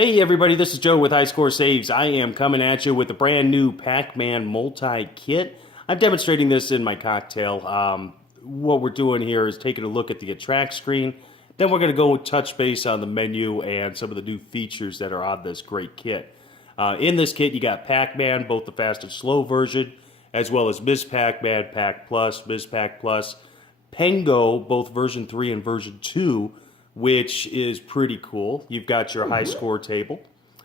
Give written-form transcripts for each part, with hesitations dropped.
Hey everybody, this is Joe with High Score Saves. I am coming at you with the brand new Pacman Multi-Kit. I'm demonstrating this in my cocktail. What we're doing here is taking a look at the attract screen. Then we're going to go touch base on the menu and some of the new features that are on this great kit. In this kit, you got Pac-Man, both the fast and slow version, as well as Ms. Pac-Man, Pac Plus, Ms. Pac Plus, Pengo, both version 3 and version 2, which is pretty cool. You've got your high score table,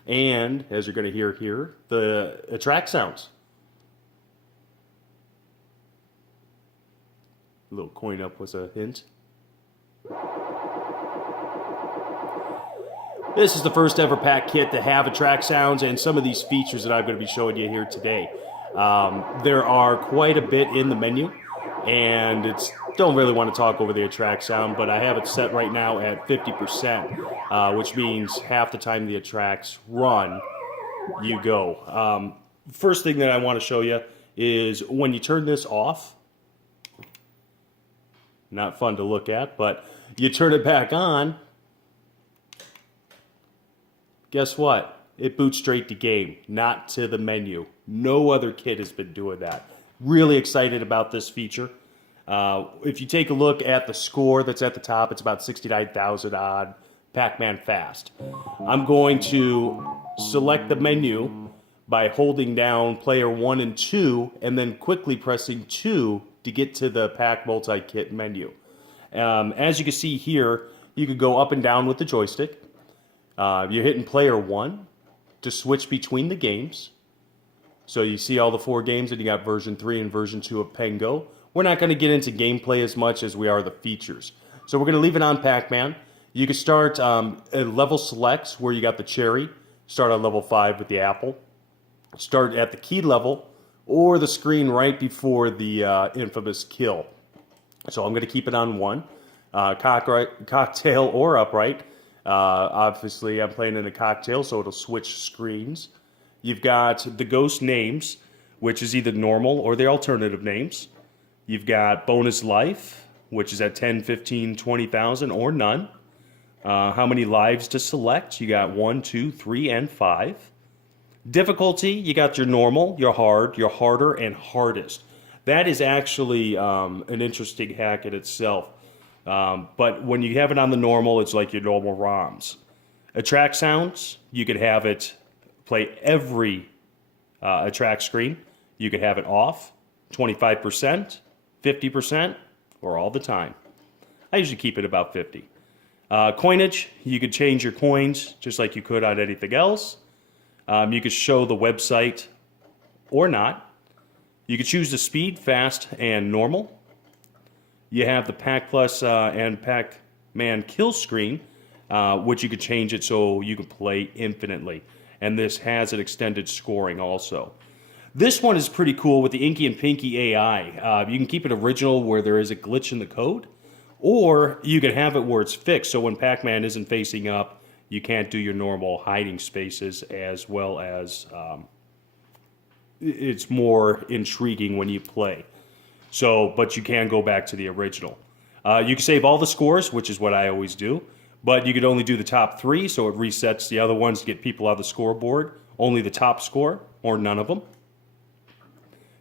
and as you're going to hear here, the attract sounds. A little coin up was a hint. This is the first ever pack kit to have attract sounds and some of these features that I'm going to be showing you here today. There are quite a bit in the menu, and don't really want to talk over the attract sound, but I have it set right now at 50%, which means half the time the attracts run, you go. First thing that I want to show you is when you turn this off, not fun to look at, but you turn it back on, guess what? It boots straight to game, not to the menu. No other kit has been doing that. Really excited about this feature. If you take a look at the score that's at the top, it's about 69,000 odd Pac-Man Fast. I'm going to select the menu by holding down player 1 and 2 and then quickly pressing 2 to get to the Pac Multi-Kit menu. As you can see here, you can go up and down with the joystick. You're hitting player 1 to switch between the games. So you see all the 4 games, and you got version 3 and version 2 of Pengo. We're not going to get into gameplay as much as we are the features. So we're going to leave it on Pac-Man. You can start at level selects where you got the cherry. Start on level 5 with the apple. Start at the key level or the screen right before the infamous kill. So I'm going to keep it on 1. Cocktail or upright. Obviously I'm playing in a cocktail, so it'll switch screens. You've got the ghost names, which is either normal or the alternative names. You've got bonus life, which is at 10, 15, 20,000 or none. How many lives to select? You got 1, 2, 3, and 5. Difficulty, you got your normal, your hard, your harder, and hardest. That is actually an interesting hack in itself. But when you have it on the normal, it's like your normal ROMs. Attract sounds, you could have it play every attract screen. You could have it off, 25%, 50%, or all the time. I usually keep it about 50. Coinage, you could change your coins just like you could on anything else. You could show the website or not. You could choose the speed, fast, and normal. You have the Pac Plus and Pac-Man kill screen, which you could change it so you can play infinitely. And this has an extended scoring also. This one is pretty cool with the Inky and Pinky AI. You can keep it original where there is a glitch in the code, or you can have it where it's fixed, so when Pac-Man isn't facing up, you can't do your normal hiding spaces, as well as it's more intriguing when you play. So, but you can go back to the original. You can save all the scores, which is what I always do, but you could only do the top 3, so it resets the other ones to get people on the scoreboard. Only the top score, or none of them.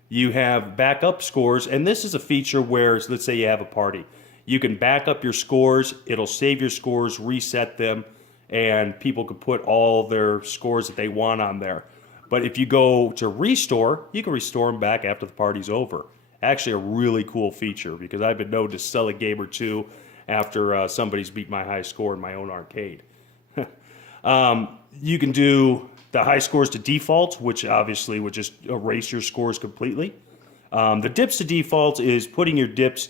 You have backup scores, and this is a feature where, let's say you have a party. You can back up your scores, it'll save your scores, reset them, and people can put all their scores that they want on there. But if you go to restore, you can restore them back after the party's over. Actually a really cool feature, because I've been known to sell a game or two after somebody's beat my high score in my own arcade. You can do the high scores to default, which obviously would just erase your scores completely. The dips to default is putting your dips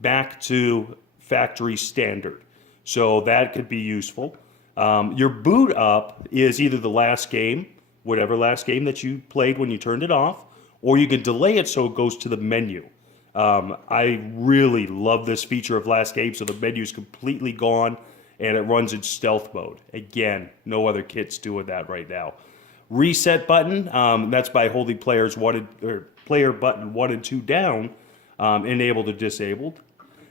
back to factory standard. So that could be useful. Your boot up is either the last game, whatever last game that you played when you turned it off, or you can delay it so it goes to the menu. I really love this feature of last game, so the menu is completely gone and it runs in stealth mode. Again, no other kit's doing that right now. Reset button, that's by holding player button 1 and 2 down, enabled or disabled.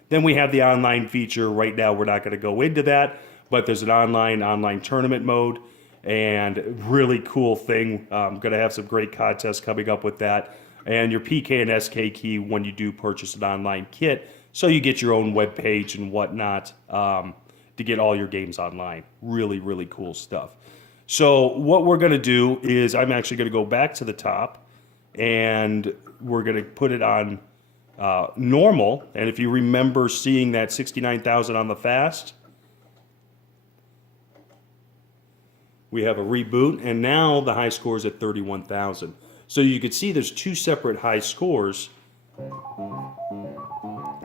Then we have the online feature. Right now we're not going to go into that, but there's an online tournament mode. and really cool thing. I'm going to have some great contests coming up with that. And your PK and SK key when you do purchase an online kit, so you get your own web page and whatnot to get all your games online. Really, really cool stuff. So what we're going to do is I'm actually going to go back to the top, and we're going to put it on normal. And if you remember seeing that 69,000 on the fast, we have a reboot, and now the high score is at 31,000. So you can see there's two separate high scores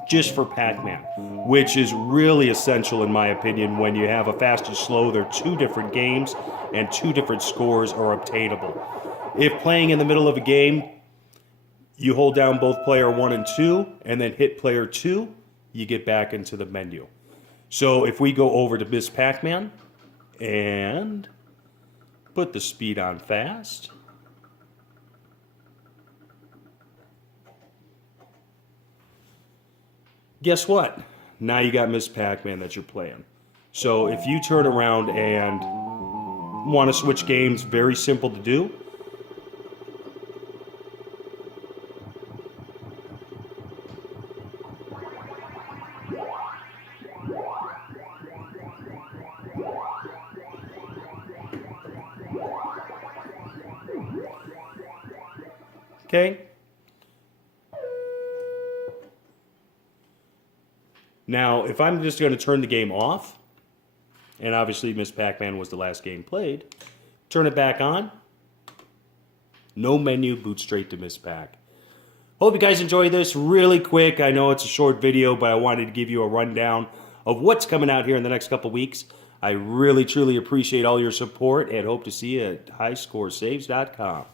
just for Pac-Man, which is really essential in my opinion. When you have a fast and slow, they're two different games and two different scores are obtainable. If playing in the middle of a game, you hold down both player 1 and 2 and then hit player 2, you get back into the menu. So if we go over to Miss Pac-Man and put the speed on fast, guess what? Now you got Miss Pac-Man that you're playing. So if you turn around and want to switch games, very simple to do. Okay. Now, if I'm just going to turn the game off, and obviously Miss Pac-Man was the last game played, turn it back on, no menu, boot straight to Miss Pac. Hope you guys enjoyed this really quick. I know it's a short video, but I wanted to give you a rundown of what's coming out here in the next couple weeks. I really, truly appreciate all your support and hope to see you at highscoresaves.com.